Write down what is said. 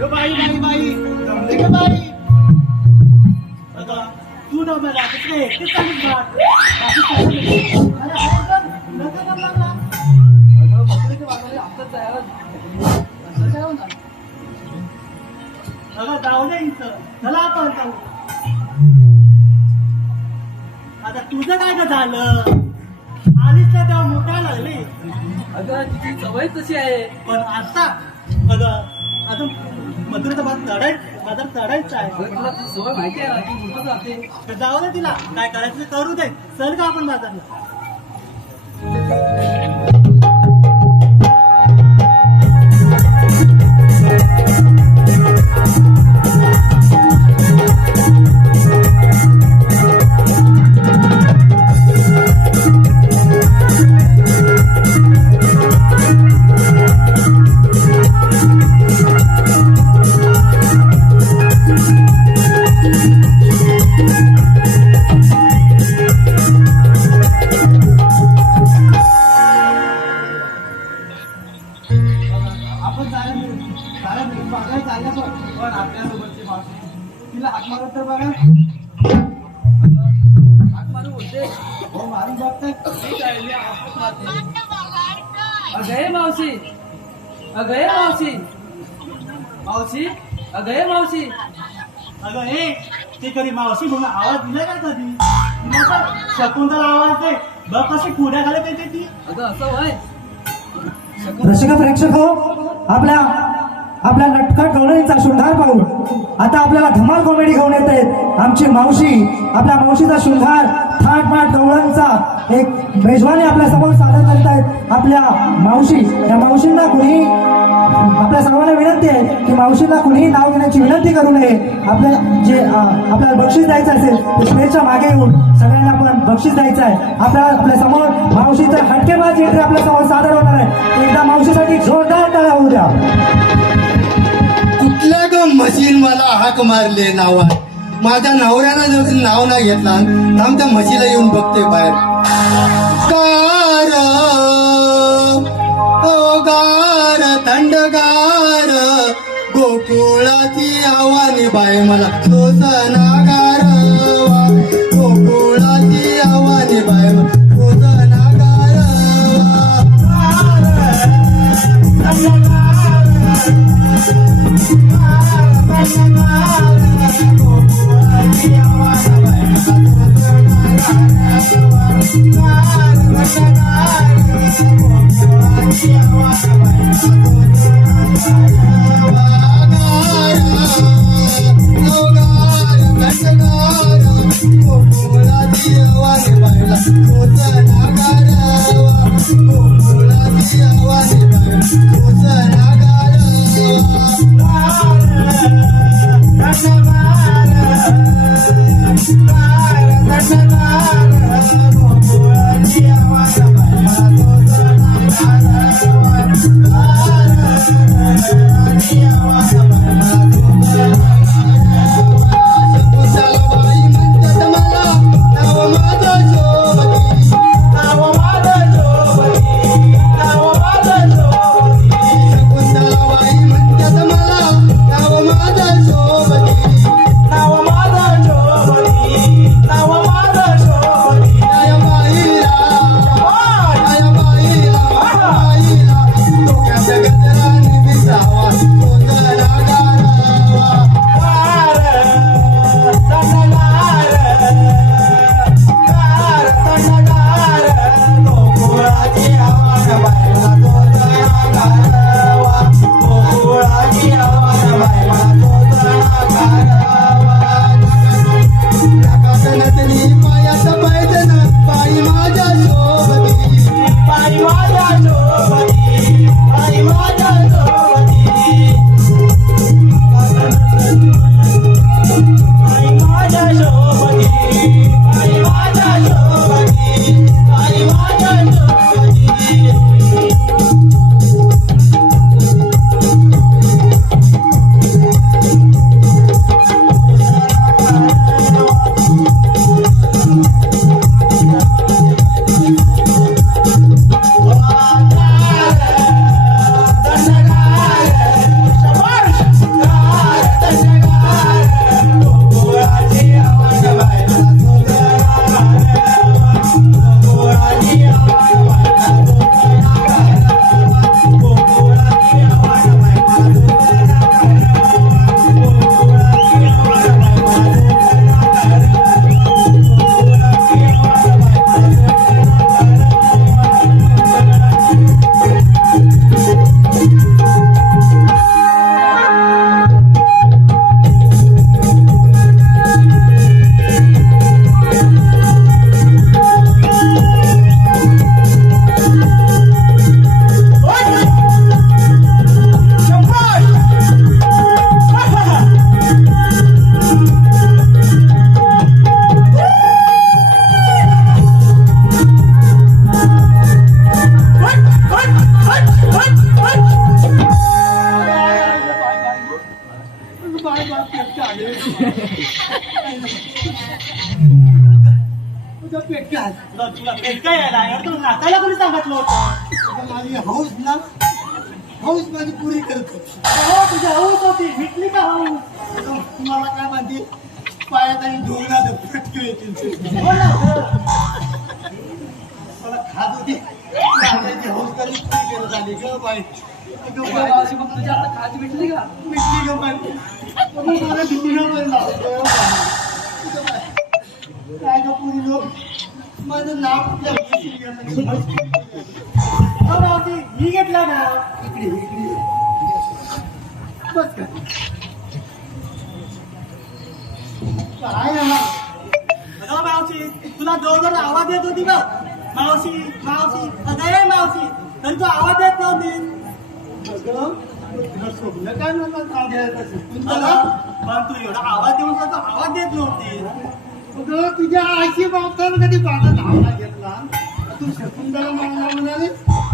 यो बाई बाई बाई जमले का बाई अगं तू न मला तिकडे एकटीच चालूच बाकी अरे अरे नका काम लागला अगं बकरीचे वागले आताच जायला असं काय होणार अगं जाऊ दे इथं चला आपण जाऊ आता तुझं काय का झालं आलीच तर तेव्हा मोठा लागली अगं तिची सवय तशी आहे. पण आता अगं अजून मधुराचा बाजार चढायचा आहे तुला ती सवय माहिती आहे ना, ती मोठं जाते. तर जाऊ दे तिला काय करायचं ते करू दे चल का आपण बाजारला पण आपल्यासोबतची मावशी तिला हात मारत तर बघा हाक मारू बोलते. हो मारून बघताय अगं मावशी, अगं मावशी, मावशी, अगं मावशी. अगं हे ते कधी मावशी म्हणून आवाज दिला का कधी तिला तर शकुंतला आवाज आहे बघ कशी पुढ्या घालत येते ती अगं असं वय रसिक प्रेक्षक हो आपल्या नटखट गवळणीचा शृंगार पाहून आता आपल्याला धमाल कॉमेडी घेऊन येत आहेत आमची मावशी. आपल्या मावशीचा शृंगार थाटमाट गवळणचा एक मेजवानी आपल्या समोर सादर करत आहेत आपल्या मावशी. या मावशींना कुणी आपल्या सर्वांना विनंती आहे की मावशींना कुणीही नाव घेण्याची विनंती करू नये. आपल्याला बक्षीस द्यायचं असेल तर स्टेजच्या मागे येऊन सगळ्यांना आपण बक्षीस द्यायचं आहे. आपल्या समोर मावशीचं हटकेबाज एंट्री आपल्या समोर सादर होणार आहे. एकदा मावशीसाठी जोरदार टाळ्या होऊ द्या. कुठल्या ग म्हशीन मला हाक मारले नावात माझ्या नवऱ्यानं जर नाव नाही घेतला तर आमच्या म्हशीला येऊन बघते बाहेर गार ओ गार थंडगार गोकुळाची आव्हाने बाय मला सोसनागार गोकुळाची आव्हाने बाय सोसनागार काय बाप पेटके आले तुझं पेटके आले तुला पेटका यायला यार तुला नाचायला कोणी सांगितलं होतं माझी हौस ना हौस माझी पुरी करतो हो तुझी हौस होती भेटली का हौस तुम्हाला काय माहिती पायात आणि धुवून फटके येतील हो ना मला खात होती माझ्याची हौस कधी पुरी करत आली ग बाई अगं मावशी मग तुझ्या आता खाज भेटली का मिटली ग बाई मला धुवून लावलं काय ग पुरी लोक माझं नाव कुठल्या हो मावशी ही घेतला ना इकडे इकडे बस काय काय हा अगं मावशी तुला जवळ आवाज येत होती बघ मावशी मावशी अगं मावशी तरी तू आवाज देत नव्हती स्वप्न काय नव्हतं नाव घ्यायचं शकुंतला पण तू एवढा आवाज देऊन सुद्धा आवाज देत नव्हती अगं तुझ्या आईची बाबताला कधी माझं नाव नाही घेतला तू शकुंतला मला म्हणाले